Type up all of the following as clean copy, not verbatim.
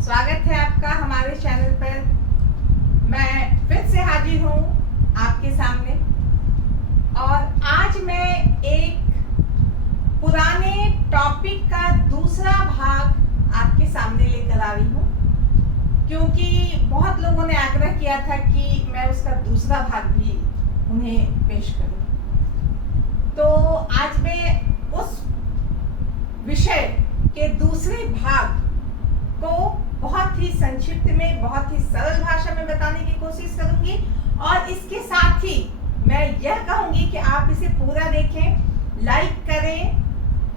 स्वागत है आपका हमारे चैनल पर। मैं फिर से हाजिर हूँ आपके सामने और आज मैं एक पुराने टॉपिक का दूसरा भाग आपके सामने लेकर आ रही हूँ, क्योंकि बहुत लोगों ने आग्रह किया था कि मैं उसका दूसरा भाग भी उन्हें पेश करूँ। तो आज मैं उस विषय के दूसरे भाग को बहुत ही संक्षिप्त में, बहुत ही सरल भाषा में बताने की कोशिश करूंगी और इसके साथ ही मैं यह कहूंगी कि आप इसे पूरा देखें, लाइक करें,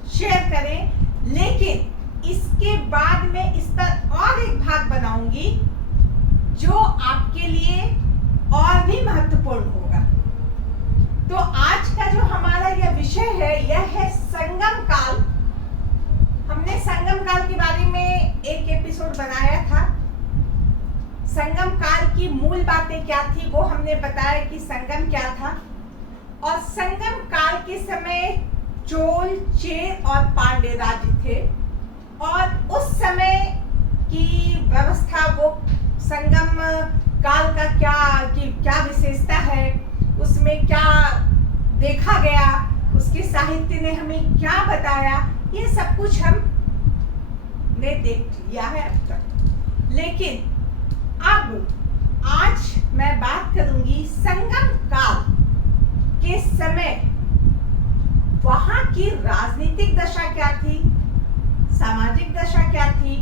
शेयर करें, लेकिन इसके बाद में इस पर और एक भाग बनाऊंगी जो आपके लिए और भी महत्वपूर्ण होगा। तो आज का जो हमारा यह विषय है, यह है संगम काल। हमने संगम काल के बारे में एक एपिसोड बनाया था। संगम काल की मूल बातें क्या थी वो हमने बताया कि संगम क्या था, और संगम काल के समय चोल, चेर और पांड्य राज्य थे और उस समय की व्यवस्था, वो संगम काल का क्या विशेषता है, उसमें क्या देखा गया, उसके साहित्य ने हमें क्या बताया, ये सब कुछ हमने देख लिया है अब तक। लेकिन अब आज मैं बात करूंगी संगम काल के समय वहां की राजनीतिक दशा क्या थी, सामाजिक दशा क्या थी,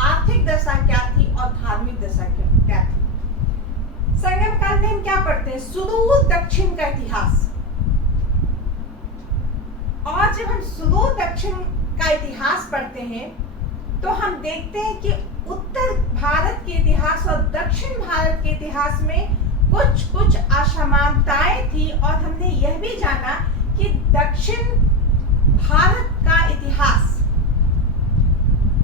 आर्थिक दशा क्या थी और धार्मिक दशा क्या थी। संगम काल में हम क्या पढ़ते हैं? सुदूर दक्षिण का इतिहास। और जब हम सुदूर दक्षिण का इतिहास पढ़ते हैं तो हम देखते हैं कि उत्तर भारत के इतिहास और दक्षिण भारत के इतिहास में कुछ कुछ असमानताएं थी, और हमने यह भी जाना कि दक्षिण भारत का इतिहास,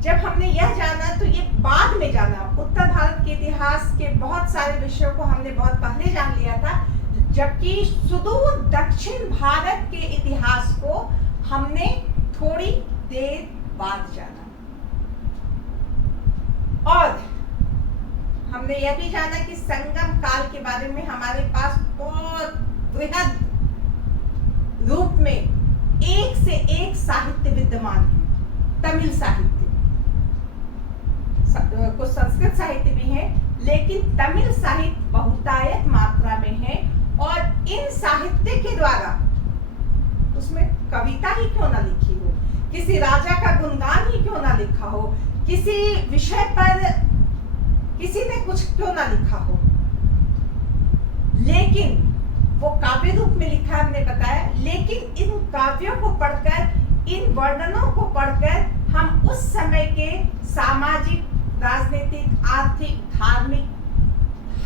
जब हमने यह जाना तो ये बाद में जाना। उत्तर भारत के इतिहास के बहुत सारे विषयों को हमने बहुत पहले जान लिया था, जबकि सुदूर दक्षिण भारत के इतिहास को हमने थोड़ी देर बाद जाना। और हमने यह भी जाना कि संगम काल के बारे में हमारे पास बहुत बृहद रूप में एक से एक साहित्य विद्यमान है। तमिल साहित्य, कुछ संस्कृत साहित्य भी है, लेकिन तमिल साहित्य बहुतायत मात्रा में है। और इन साहित्य के द्वारा, उसमें कविता ही क्यों ना लिखी हो, किसी राजा का गुणगान ही क्यों ना लिखा हो, किसी विषय पर किसी ने कुछ क्यों ना लिखा हो, लेकिन वो काव्य रूप में लिखा, हमने बताया। लेकिन इन काव्यों को पढ़कर, इन वर्णनों को पढ़कर हम उस समय के सामाजिक, राजनीतिक, आर्थिक, धार्मिक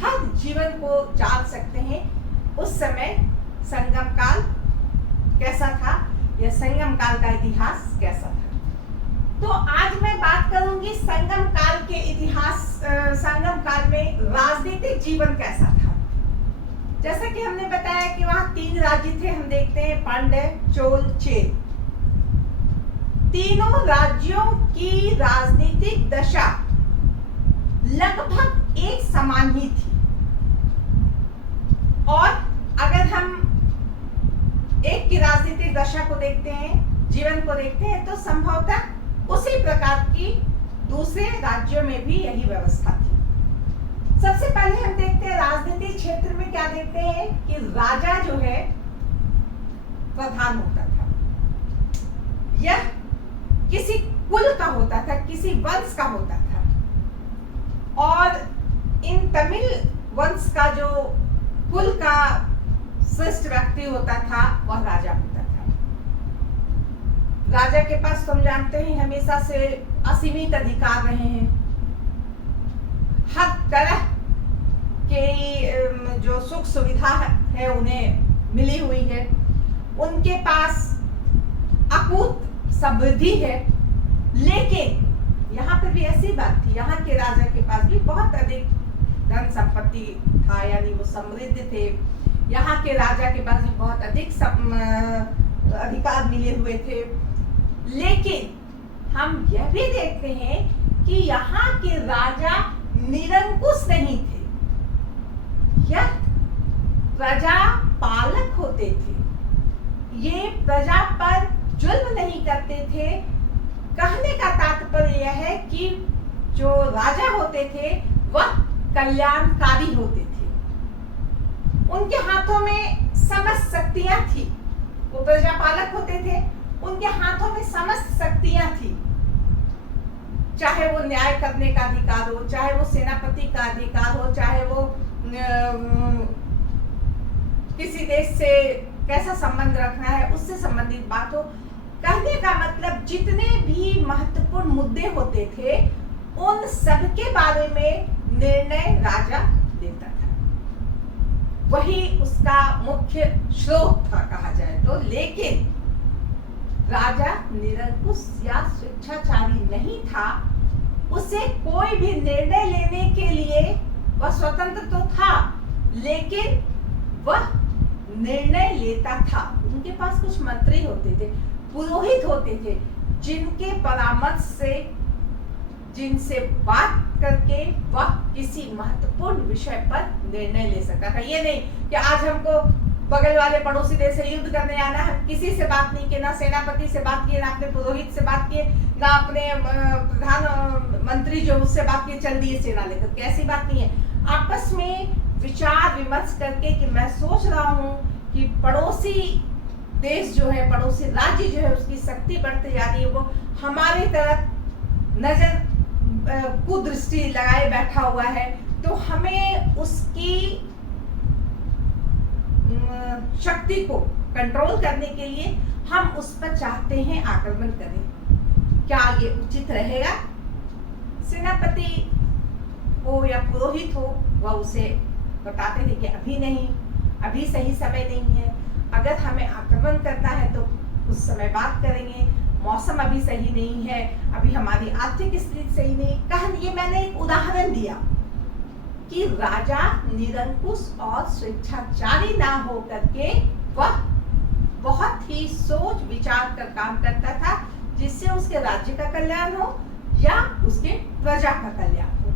हर जीवन को जान सकते हैं। उस समय संगम काल कैसा था, या संगम काल का इतिहास कैसा था। तो आज मैं बात करूंगी संगम काल के इतिहास, संगम काल में राजनीतिक जीवन कैसा था। जैसा कि हमने बताया कि वहां 3 राज्य थे, हम देखते हैं पांड्य, चोल, चेर। तीनों राज्यों की राजनीतिक दशा लगभग एक समान ही थी, और अगर हम एक की राजनीतिक दशा को देखते हैं, जीवन को देखते हैं, तो संभवतः उसी प्रकार की दूसरे राज्यों में भी यही व्यवस्था थी। सबसे पहले हम देखते हैं राजनीतिक क्षेत्र में क्या देखते हैं कि राजा जो है प्रधान होता था। यह किसी कुल का होता था, किसी वंश का होता था, और इन तमिल वंश का जो कुल का श्रेष्ठ व्यक्ति होता था वह राजा होता था। राजा के पास तुम जानते हैं हमेशा से असीमित अधिकार रहे हैं। हर तरह के जो सुख सुविधा है उन्हें मिली हुई है, उनके पास अकूत समृद्धि है। लेकिन यहाँ पर भी ऐसी बात थी, यहाँ के राजा के पास भी बहुत अधिक धन संपत्ति था, यानी वो समृद्ध थे। यहाँ के राजा के पास बहुत अधिक अधिकार मिले हुए थे। लेकिन हम यह भी देखते हैं कि यहाँ के राजा निरंकुश नहीं थे, यह प्रजा पालक होते थे। ये प्रजा पर जुल्म नहीं करते थे। कहने का तात्पर्य यह है कि जो राजा होते थे वह कल्याणकारी होते थे। उनके हाथों में समस्त शक्तियां थी। वो प्रजा पालक होते थे, उनके हाथों में समस्त शक्तियां थी। चाहे वो न्याय करने का अधिकार हो, चाहे वो सेनापति का अधिकार हो, चाहे वो किसी देश से कैसा संबंध रखना है उससे संबंधित बात हो। कहने का मतलब जितने भी महत्वपूर्ण मुद्दे होते थे उन सब के बारे में निर्णय राजा देता था। वही उसका मुख्य स्रोत था कहा जाए तो। लेकिन राजा निरंकुश या स्वेच्छाचारी नहीं था। उसे कोई भी निर्णय लेने के लिए वह स्वतंत्र तो था, लेकिन वह निर्णय लेता था। उनके पास कुछ मंत्री होते थे, पुरोहित होते थे, जिनके परामर्श से, जिनसे बात करके वह किसी महत्वपूर्ण विषय पर निर्णय ले सकता था। ये नहीं कि आज हमको बगल वाले पड़ोसी देश से युद्ध करने आना है, किसी से बात नहीं की, ना सेनापति से बात की, ना अपने पुरोहित से बात की, ना अपने प्रधानमंत्री जो उससे बात की, चल दिए सेना लेकर। कैसी बात नहीं है। आपस में विचार विमर्श करके कि मैं सोच रहा हूँ कि पड़ोसी देश जो है, पड़ोसी राज्य जो है, उसकी शक्ति बढ़ते जा रही है, वो हमारी तरफ नजर कुदृष्टि लगाए बैठा हुआ है, तो हमें उसकी शक्ति को कंट्रोल करने के लिए हम उस पर चाहते हैं आक्रमण करें। क्या ये उचित रहेगा? सेनापति हो या पुरोहित हो, वह उसे बताते थे कि अभी नहीं, अभी सही समय नहीं है। अगर हमें आक्रमण करना है तो उस समय बात करेंगे। मौसम अभी सही नहीं है, अभी हमारी आर्थिक स्थिति सही नहीं। ये मैंने एक उदाहरण दिया कि राजा निरंकुश और स्वेच्छाचारी ना हो करके वह बहुत ही सोच विचार कर काम करता था, जिससे उसके राज्य का कल्याण हो या उसके प्रजा का कल्याण हो।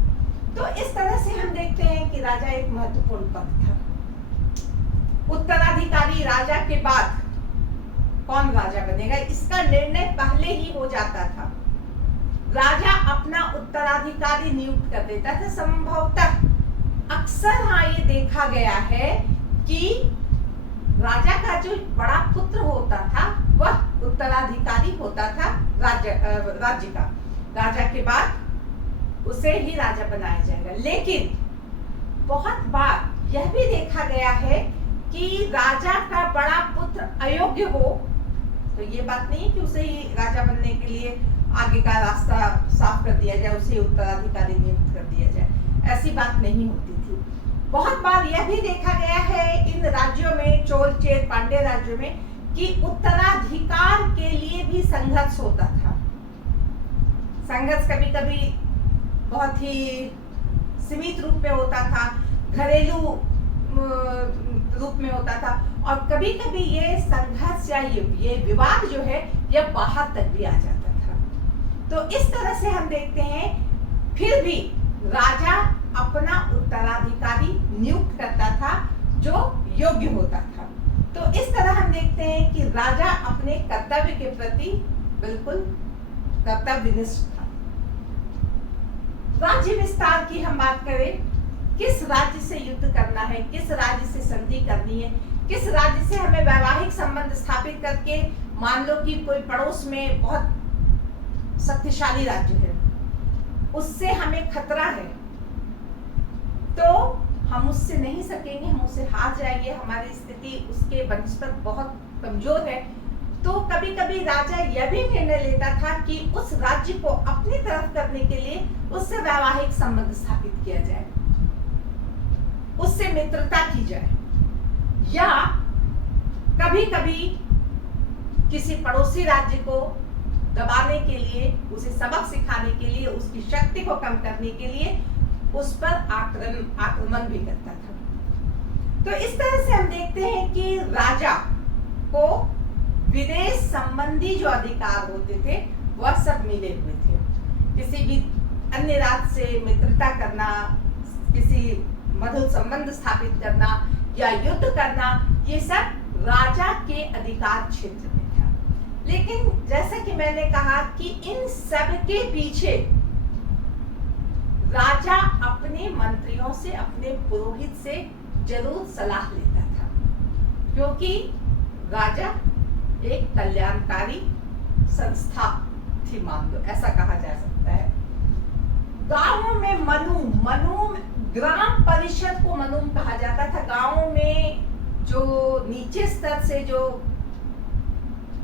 तो इस तरह से हम देखते हैं कि राजा एक महत्वपूर्ण पद था। उत्तराधिकारी राजा के बाद कौन राजा बनेगा, इसका निर्णय पहले ही हो जाता था। राजा अपना उत्तराधिकारी नियुक्त कर देता था। संभवतः अक्सर हाँ ये देखा गया है कि राजा का जो बड़ा पुत्र होता था वह उत्तराधिकारी होता था राज्य का। राजा के बाद उसे ही राजा बनाया जाएगा। लेकिन बहुत बार यह भी देखा गया है कि राजा का बड़ा पुत्र अयोग्य हो तो ये बात नहीं है कि उसे ही राजा बनने के लिए आगे का रास्ता साफ कर दिया जाए, उसे उत्तराधिकारी नियुक्त कर दिया जाए। ऐसी बात नहीं होती थी। बहुत बार यह भी देखा गया है इन राज्यों में, चोल चेर पांड्य राज्यों में, कि उत्तराधिकार के लिए भी संघर्ष होता था। संघर्ष कभी कभी बहुत ही सीमित रूप में होता था, घरेलू रूप में होता था, और कभी कभी ये संघर्ष या ये विवाद जो है यह बाहर तक भी आ जाता था। तो इस तरह से हम देखते हैं फिर भी राजा अपना उत्तराधिकारी नियुक्त करता था जो योग्य होता था। तो इस तरह हम देखते हैं कि राजा अपने कर्तव्य के प्रति बिल्कुल कर्तव्यनिष्ठ था। राज्य विस्तार की हम बात करें, किस राज्य से युद्ध करना है, किस राज्य से संधि करनी है, किस राज्य से हमें वैवाहिक संबंध स्थापित करके, मान लो कि कोई पड़ोस में बहुत शक्तिशाली राज्य है, उससे हमें खतरा है, तो हम उससे नहीं सकेंगे, हम उससे हार जाएंगे, हमारी स्थिति उसके बनिस्बत बहुत कमजोर है। तो कभी कभी राजा यह भी निर्णय लेता था कि उस राज्य को अपनी तरफ करने के लिए उससे वैवाहिक संबंध स्थापित किया जाए, उससे मित्रता की जाए, या कभी कभी किसी पड़ोसी राज्य को दबाने के लिए, उसे सबक सिखाने के लिए, उसकी शक्ति को कम करने के लिए उस पर आक्रमण भी करता था। तो इस तरह से हम देखते हैं कि राजा को विदेश संबंधी जो अधिकार होते थे वह सब मिले हुए थे। किसी भी अन्य राज्य से मित्रता करना, किसी मधुर संबंध स्थापित करना या युद्ध करना, ये सब राजा के अधिकार क्षेत्र में था। लेकिन जैसा कि मैंने कहा कि इन सब के पीछे राजा अपने मंत्रियों से, अपने पुरोहित से जरूर सलाह लेता था, क्योंकि राजा एक कल्याणकारी संस्था थी, मान लो ऐसा कहा जा सकता है। गांवों में मनु ग्राम परिषद को मनुम कहा जाता था। गांवों में जो नीचे स्तर से जो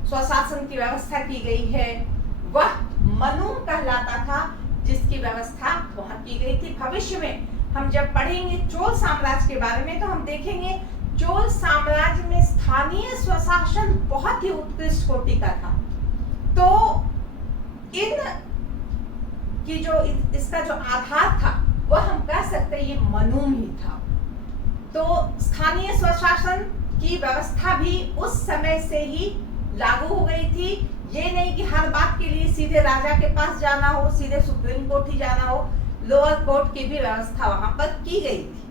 स्वशासन की व्यवस्था की गई है वह मनुम कहलाता था, जिसकी व्यवस्था वहां की गई थी। भविष्य में हम जब पढ़ेंगे चोल साम्राज्य के बारे में तो हम देखेंगे चोल साम्राज्य में स्थानीय स्वशासन बहुत ही उत्कृष्ट कोटि का था। तो इन की जो इसका जो आधार था वह हम कह सकते हैं ये मनुम ही था। तो स्थानीय स्वशासन की व्यवस्था भी उस समय से ही लागू हो गई थी। ये नहीं कि हर बात के लिए सीधे राजा के पास जाना हो, सीधे सुप्रीम कोर्ट ही जाना हो, लोअर कोर्ट की भी व्यवस्था वहां पर की गई थी।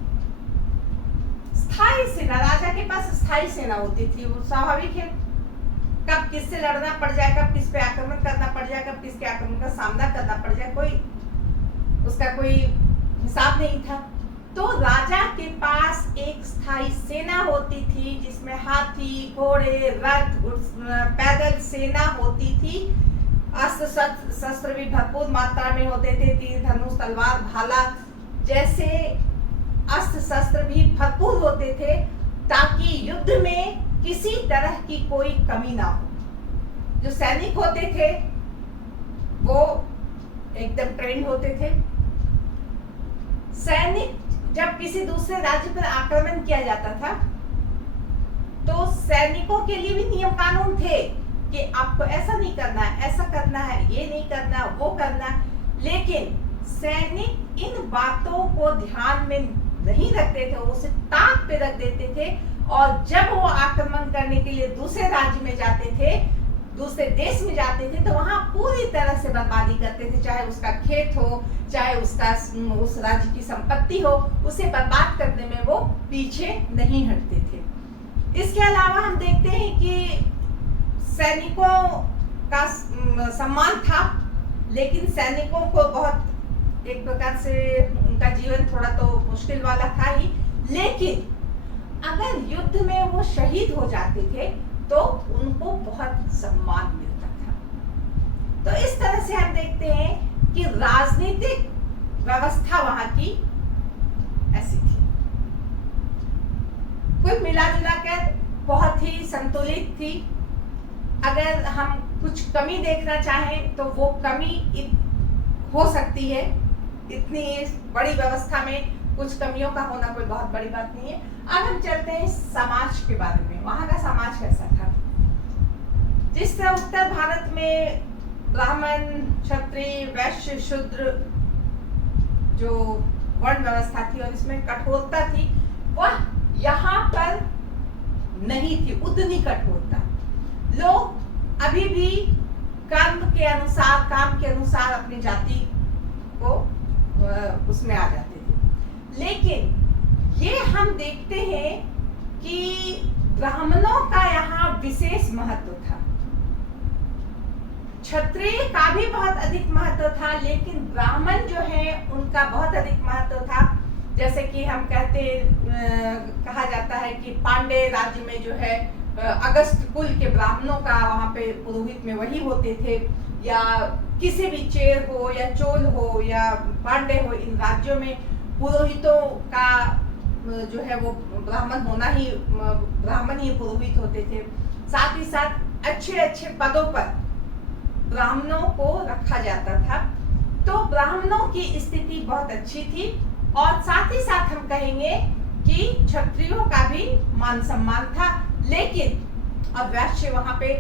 स्थायी सेना, राजा के पास स्थायी सेना होती थी। वो स्वाभाविक है, कब किससे लड़ना पड़ जाए, कब किस पे आक्रमण करना पड़ जाए, कब किसके आक्रमण का सामना करना पड़ जाए, उसका कोई हिसाब नहीं था। तो राजा के पास एक स्थायी सेना होती थी, जिसमें हाथी, घोड़े, रथ, पैदल सेना होती थी। अस्त्र शस्त्र भी भरपूर मात्रा में होते थे, तीर, धनुष, तलवार, भाला जैसे अस्त्र शस्त्र भी भरपूर होते थे, ताकि युद्ध में किसी तरह की कोई कमी ना हो। जो सैनिक होते थे वो एकदम ट्रेंड होते थे। सैनिक जब किसी दूसरे राज्य पर आक्रमण किया जाता था तो सैनिकों के लिए भी नियम कानून थे कि आपको ऐसा नहीं करना है, ऐसा करना है, ये नहीं करना, वो करना। लेकिन सैनिक इन बातों को ध्यान में नहीं रखते थे, उसे ताक पे रख देते थे। और जब वो आक्रमण करने के लिए दूसरे राज्य में जाते थे, दूसरे देश में जाते थे, तो वहां पूरी तरह से बर्बादी करते थे। चाहे उसका खेत हो, चाहे उस राज्य की संपत्ति हो, उसे बर्बाद करने में वो पीछे नहीं हटते थे। इसके अलावा हम देखते हैं कि सैनिकों का सम्मान था, लेकिन सैनिकों को बहुत एक प्रकार से उनका जीवन थोड़ा तो मुश्किल वाला था ही। लेकिन अगर युद्ध में वो शहीद हो जाते थे तो उनको बहुत सम्मान मिलता था। तो इस तरह से हम देखते हैं कि राजनीतिक व्यवस्था वहां की ऐसी थी, कुल मिला जुला कर बहुत ही संतुलित थी। अगर हम कुछ कमी देखना चाहें तो वो कमी हो सकती है। इतनी बड़ी व्यवस्था में कुछ कमियों का होना कोई बहुत बड़ी बात नहीं है। अब हम चलते हैं समाज के बारे में। वहां का समाज कैसा था? जिस तरह उत्तर भारत में ब्राह्मण, क्षत्रिय, वैश्य, शूद्र जो वर्ण व्यवस्था थी और इसमें कठोरता थी, वह यहाँ पर नहीं थी, उतनी कठोरता। लोग अभी भी कर्म के अनुसार, काम के अनुसार अपनी जाति को उसमें आ जाते थे। लेकिन ये हम देखते हैं कि ब्राह्मणों का यहाँ विशेष महत्व था। क्षत्रिय का भी बहुत अधिक महत्व था, लेकिन ब्राह्मण जो है उनका बहुत अधिक महत्व था। जैसे कि हम कहा जाता है कि पांडे राज्य में जो है अगस्त कुल के ब्राह्मणों का वहाँ पे पुरोहित में वही होते थे, या किसी भी चेर हो या चोल हो या पांडे हो, इन राज्यों में पुरोहितों का जो है वो ब्राह्मण ही पुरोहित होते थे। साथ ही साथ अच्छे अच्छे पदों पर ब्राह्मणों को रखा जाता था। तो ब्राह्मणों की स्थिति बहुत अच्छी थी। और साथ ही साथ हम कहेंगे कि क्षत्रियों का भी मान सम्मान था। लेकिन अब वैश्य वहां पे,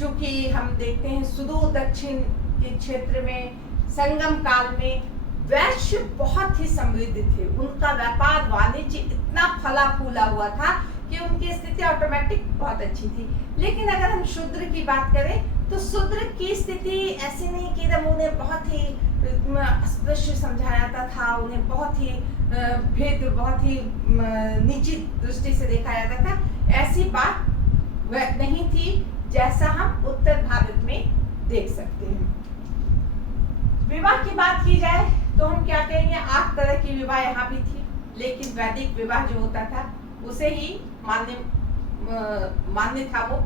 चूंकि हम देखते हैं सुदूर दक्षिण के क्षेत्र में संगम काल में वैश्य बहुत ही समृद्ध थे। उनका व्यापार वाणिज्य इतना फला फूला हुआ था कि उनकी स्थिति ऑटोमेटिक बहुत अच्छी थी। लेकिन अगर हम शूद्र की बात करें तो शूद्र की स्थिति ऐसी नहीं कि एकदम उन्हें बहुत ही अस्पृश्य समझा जाता था, उन्हें बहुत ही भेद, बहुत ही नीची दृष्टि से देखा जाता था। ऐसी बात वह नहीं थी जैसा हम उत्तर भारत में देख सकते हैं। विवाह की बात की जाए तो हम क्या कहेंगे, 8 तरह की विवाह यहाँ भी थी, लेकिन वैदिक विवाह जो होता था उसे ही मान्य था वो।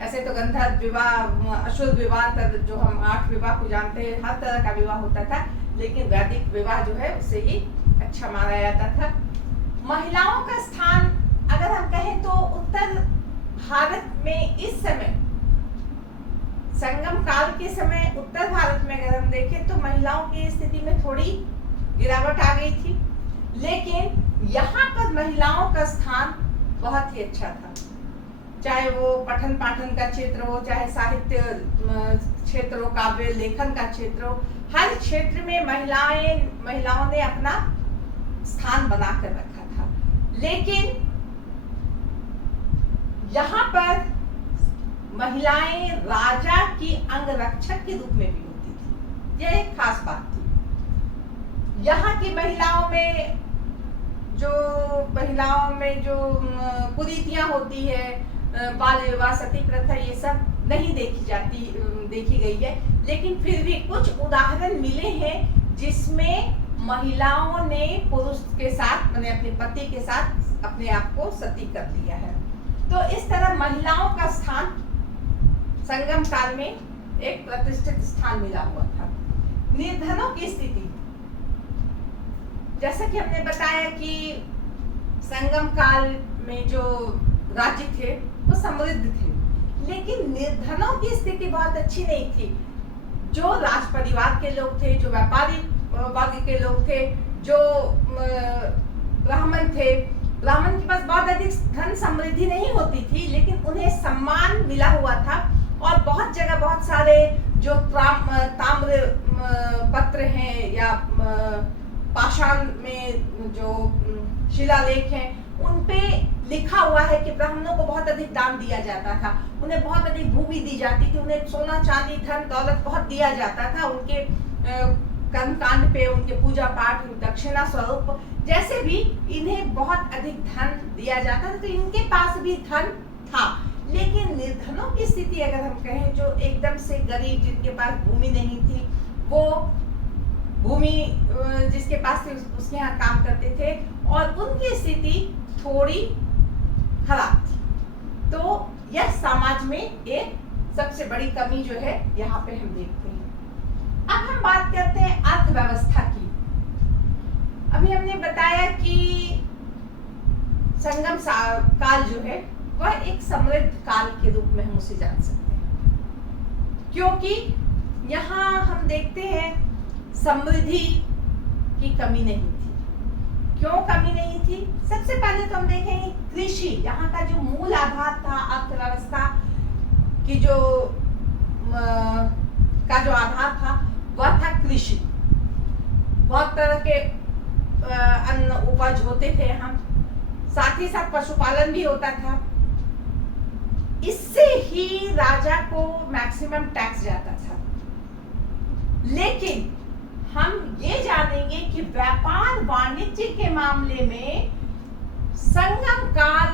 ऐसे तो गंधर्व विवाह, अशुद्ध विवाह, जो हम 8 विवाह को जानते हैं, हर तरह का विवाह होता था, लेकिन वैदिक विवाह जो है उसे ही अच्छा माना जाता था। महिलाओं का स्थान अगर हम कहें तो उत्तर भारत में इस समय, संगम काल के समय उत्तर भारत में अगर हम देखें तो महिलाओं की स्थिति में थोड़ी गिरावट आ गई थी, लेकिन यहाँ पर महिलाओं का स्थान बहुत ही अच्छा था। चाहे वो पठन पाठन का क्षेत्र हो, चाहे साहित्य क्षेत्र हो, काव्य लेखन का क्षेत्र हो, हर क्षेत्र में महिलाओं ने अपना स्थान बनाकर रखा था। लेकिन यहाँ पर महिलाएं राजा की अंगरक्षक के रूप में भी होती थी, यह एक खास बात थी। यहाँ की महिलाओं में जो कुरीतियां होती है, बाल विवाह, सती प्रथा, ये सब नहीं देखी गई है, लेकिन फिर भी कुछ उदाहरण मिले हैं जिसमें महिलाओं ने पुरुष के साथ, माने अपने पति के साथ अपने आप को सती कर लिया है। तो इस तरह महिलाओं का स्थान संगम काल में एक प्रतिष्ठित स्थान मिला हुआ था। निर्धनों की स्थिति, जैसा कि हमने बताया कि संगम काल में जो राज्य थे वो समृद्ध थे, लेकिन निर्धनों की स्थिति बहुत अच्छी नहीं थी। जो राज परिवार के लोग थे, जो व्यापारी वर्ग के लोग थे, जो ब्राह्मण थे, ब्राह्मण के पास बहुत अधिक धन समृद्धि नहीं होती थी, लेकिन उन्हें सम्मान मिला हुआ था। और बहुत जगह बहुत सारे जो ताम्र पत्र हैं या पाषाण में जो शिलालेख हैं, उन पे लिखा हुआ है कि ब्राह्मणों को बहुत अधिक दान दिया जाता था, उन्हें बहुत अधिक भूमि दी जाती थी, उन्हें सोना चांदी धन दौलत बहुत दिया जाता था। उनके कर्मकांड पे, उनके पूजा पाठ, दक्षिणा स्वरूप जैसे भी इन्हें बहुत अधिक धन दिया जाता था, तो इनके पास भी धन था। लेकिन निर्धनों की स्थिति अगर हम कहें, जो एकदम से गरीब, जिनके पास भूमि नहीं थी, वो भूमि जिसके पास थी उसके यहाँ काम करते थे, और उनकी स्थिति थोड़ी खराब थी। तो यह समाज में एक सबसे बड़ी कमी जो है यहाँ पे हम देखते हैं। अब हम बात करते हैं अर्थव्यवस्था की। अभी हमने बताया कि संगम काल जो है वह एक समृद्ध काल के रूप में हम उसे जान सकते हैं, क्योंकि यहाँ हम देखते हैं समृद्धि की कमी नहीं थी। क्यों कमी नहीं थी? सबसे पहले तो हम देखेंगे कृषि, यहाँ का जो मूल आधार था अर्थव्यवस्था की, जो आधार था वह था कृषि। बहुत तरह के अन्न उपज होते थे यहाँ, साथ ही साथ पशुपालन भी होता था। इससे ही राजा को मैक्सिमम टैक्स जाता था। लेकिन हम ये जानेंगे कि व्यापार वाणिज्य के मामले में संगम काल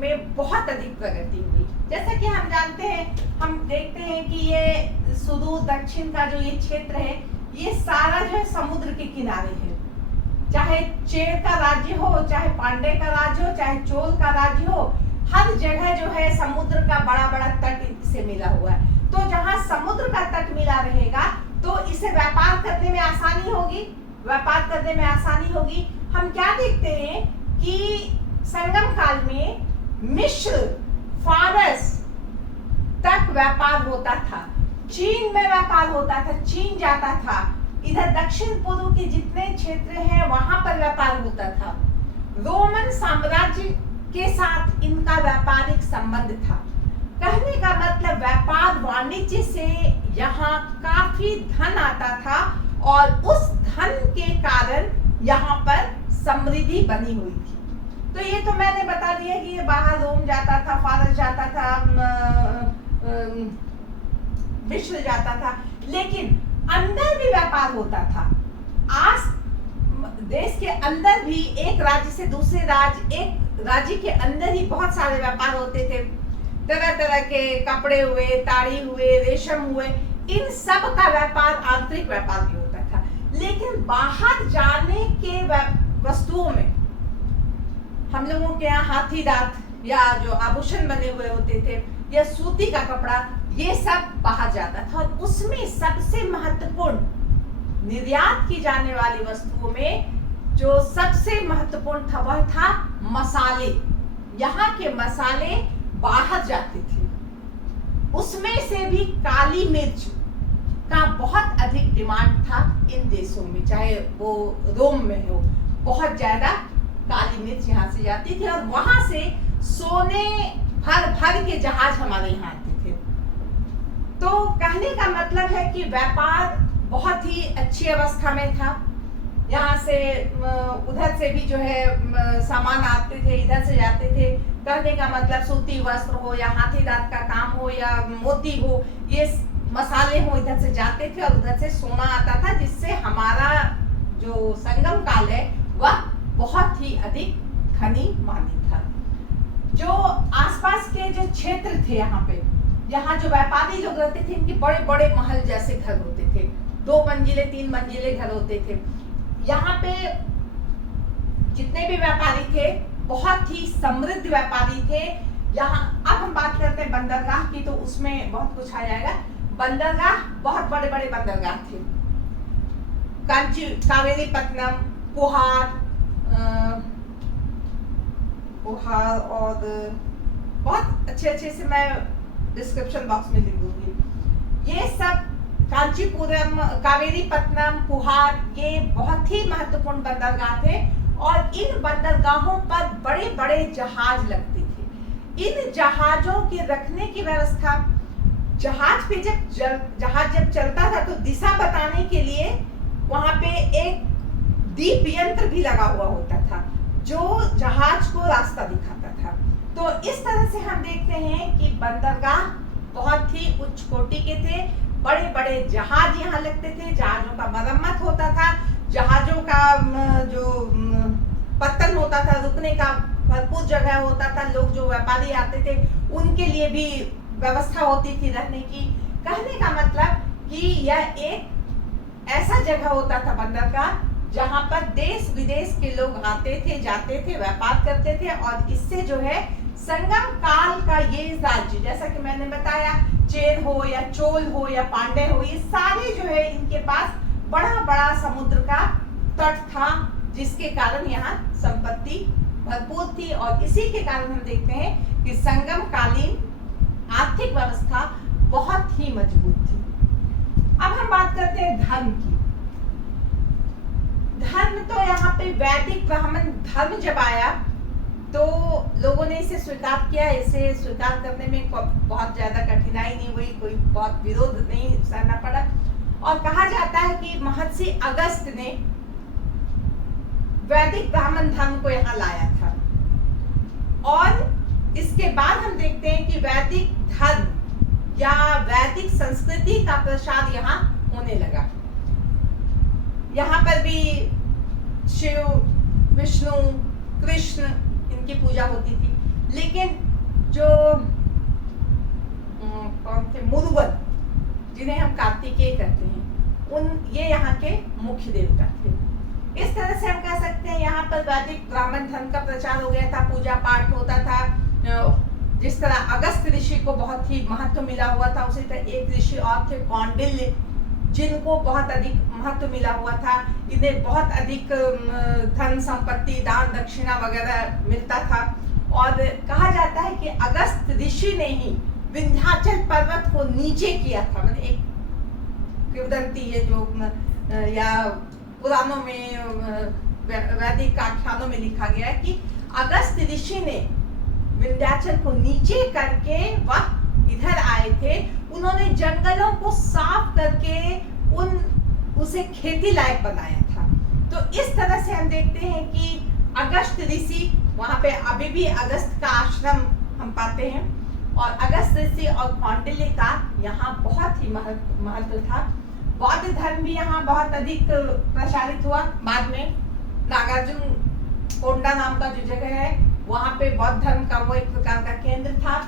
में बहुत अधिक प्रगति हुई। जैसा कि हम जानते हैं, हम देखते हैं कि ये सुदूर दक्षिण का जो ये क्षेत्र है, ये सारा जो है समुद्र के किनारे है। चाहे चेर का राज्य हो, चाहे पांडे का राज्य हो, चाहे चोल का राज्य हो, हर जगह जो है समुद्र का बड़ा बड़ा तट से मिला हुआ है। तो जहाँ समुद्र का तट मिला रहेगा तो इसे व्यापार करने में आसानी होगी। हम क्या देखते हैं कि संगम काल में मिस्र, फारस तक व्यापार होता था, चीन में व्यापार होता था, चीन जाता था, इधर दक्षिण पूर्व के जितने क्षेत्र हैं वहां पर व्यापार होता था। रोमन साम्राज्य के साथ इनका व्यापारिक संबंध था। कहने का मतलब व्यापार वाणिज्य से यहाँ काफी धन आता था, और उस धन के कारण यहाँ पर समृद्धि बनी हुई थी। तो ये तो मैंने बता दिया कि ये बाहर रोम जाता था, फारस जाता था, मिस्र जाता था। लेकिन अंदर भी व्यापार होता था। आज देश के अंदर भी एक राज्य से दूसरे राज्य, एक राज्य के अंदर ही बहुत सारे व्यापार होते थे। तरह तरह के कपड़े हुए, ताड़ी हुए, रेशम हुए, इन सब का व्यापार आंतरिक व्यापार भी होता था। लेकिन बाहर जाने के वस्तुओं में हम लोगों के यहाँ हाथी दांत या जो आभूषण बने हुए होते थे या सूती का कपड़ा, ये सब बाहर जाता था। और उसमें सबसे महत्वपूर्ण निर्यात की जाने वाली वस्तुओं में जो सबसे महत्वपूर्ण था वह था मसाले। यहाँ के मसाले बाहर जाते थे। उसमें से भी काली मिर्च का बहुत अधिक डिमांड था इन देशों में, चाहे वो रोम में हो, बहुत ज्यादा काली मिर्च यहाँ से जाती थी। और वहां से सोने भर भर के जहाज हमारे यहाँ आते थे। तो कहने का मतलब है कि व्यापार बहुत ही अच्छी अवस्था में था। यहाँ से उधर से भी जो है सामान आते थे, इधर से जाते थे। कहने का मतलब सूती वस्त्र हो या हाथी दांत का काम हो या मोती हो, ये मसाले हो, इधर से जाते थे और उधर से सोना आता था, जिससे हमारा जो संगम काल है वह बहुत ही अधिक घनी मानी था। जो आसपास के जो क्षेत्र थे यहाँ पे, यहाँ जो व्यापारी लोग रहते थे, इनके बड़े बड़े महल जैसे घर होते थे, 2 मंजिले 3 मंजिले घर होते थे। यहाँ पे जितने भी व्यापारी थे बहुत ही समृद्ध व्यापारी थे। यहाँ अब हम बात करते हैं बंदरगाह की, तो उसमें बहुत कुछ आ जाएगा। बंदरगाह, बहुत बड़े बड़े बंदरगाह थे। कांची, कावेरीपत्तनम, पुहार और बहुत अच्छे से मैं डिस्क्रिप्शन बॉक्स में लिख दूंगी। ये सब कांचीपुरम, कावेरीपत्तनम, पुहार, ये बहुत ही महत्वपूर्ण बंदरगाह थे। और इन बंदरगाहों पर बड़े बड़े जहाज लगते थे। इन जहाजों के रखने की व्यवस्था, जहाज पे जहाज जब चलता था तो दिशा बताने के लिए वहां पे एक दीप यंत्र भी लगा हुआ होता था जो जहाज को रास्ता दिखाता था। तो इस तरह से हम देखते हैं कि बंदरगाह बहुत ही उच्च कोटि के थे। बड़े बड़े जहाज यहाँ लगते थे, जहाजों का मरम्मत होता था, जहाजों का जो पत्तन होता था, रुकने का भरपूर जगह होता था। लोग जो व्यापारी आते थे उनके लिए भी व्यवस्था होती थी रहने की। कहने का मतलब कि यह एक ऐसा जगह होता था बंदरगाह, जहां पर देश विदेश के लोग आते थे, जाते थे, व्यापार करते थे। और इससे जो है संगम काल का ये राज्य, जैसा कि मैंने बताया, चेर हो या चोल हो या पांडे हो, ये सारे जो है इनके पास बड़ा बड़ा समुद्र का तट था, जिसके कारण यहाँ संपत्ति भरपूर थी। और इसी के कारण हम देखते हैं कि संगम कालीन आर्थिक व्यवस्था बहुत ही मजबूत थी। अब हम बात करते हैं धर्म की। धर्म तो यहाँ पे वैदिक ब्राह्मण धर्म जब आया तो लोगों ने इसे स्वीकार किया। इसे स्वीकार करने में बहुत ज्यादा कठिनाई नहीं हुई, कोई बहुत विरोध नहीं सहना पड़ा। और कहा जाता है कि महर्षि अगस्त्य ने वैदिक ब्राह्मण धर्म को यहाँ लाया था। और इसके बाद हम देखते हैं कि वैदिक धर्म या वैदिक संस्कृति का प्रसार यहाँ होने लगा। यहाँ पर भी शिव, विष्णु, कृष्ण, इनकी पूजा होती थी। लेकिन जो कौन थे, मुरुगन, जिन्हें हम कार्तिकेय कहते हैं, ये यहाँ के मुख्य देवता थे। इस तरह से हम कह सकते हैं यहाँ पर वैदिक ब्राह्मण धर्म का प्रचार हो गया था, पूजा पाठ होता था। जिस तरह अगस्त्य ऋषि को बहुत ही महत्व मिला हुआ था, उसी तरह एक ऋषि और थे कौंडिल्य, जिनको बहुत अधिक महत्व मिला हुआ था। इन्हें बहुत अधिक धन संपत्ति, दान दक्षिणा वगैरह मिलता था। और कहा जाता है कि अगस्त्य ऋषि ने ही विंध्याचल पर्वत को नीचे किया था। मतलब एक किंवदंती है जो या पुराणों में, वैदिक आख्यानों में लिखा गया है कि अगस्त्य ऋषि ने विंध्याचल को नीचे करके वह इधर आए थे। उन्होंने जंगलों को साफ करके उसे खेती लायक बनाया था। तो इस तरह से हम देखते हैं कि अगस्त्य ऋषि, वहां पे अभी भी अगस्त का आश्रम हम पाते हैं। और अगस्त ऋषि और कौंडिल्य का यहाँ बहुत ही महत्व था। बौद्ध धर्म भी यहाँ बहुत अधिक प्रसारित हुआ। बाद में नागार्जुन कोंडा नाम का जो जगह है वहां पे बौद्ध धर्म का वो एक प्रकार का केंद्र था।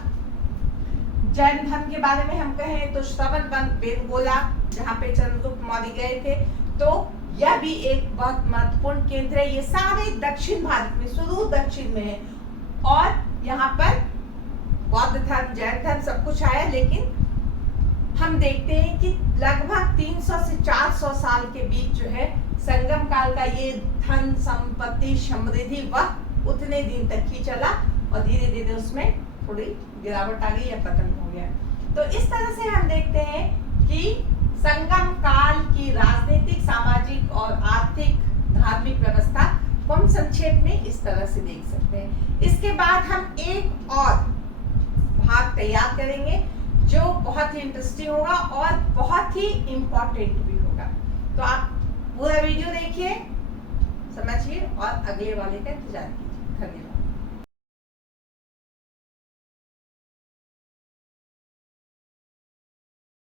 जैन धर्म के बारे में हम कहें तो श्रवण बेलगोला जहाँ पे चंद्रगुप्त मौर्य गए थे, तो यह भी एक बहुत महत्वपूर्ण केंद्र है। ये सारे दक्षिण भारत में, सुदूर दक्षिण में है और यहाँ पर बौद्ध धर्म, जैन धर्म सब कुछ आया। लेकिन हम देखते हैं कि लगभग 300 से 400 साल के बीच जो है संगम काल का ये धन संपत्ति समृद्धि वह उतने दिन तक ही चला और धीरे धीरे उसमें थोड़ी गिरावट आ गई या पतन हो गया। तो इस तरह से हम देखते हैं कि संगम काल की राजनीतिक, सामाजिक और आर्थिक धार्मिक व्यवस्था को हम संक्षेप में इस तरह से देख सकते हैं। इसके बाद हम एक और भाग तैयार करेंगे जो बहुत ही इंटरेस्टिंग होगा और बहुत ही इम्पोर्टेंट भी होगा। तो आप पूरा वीडियो देखिए, समझिए और अगले वाले का इंतजार कीजिए। धन्यवाद।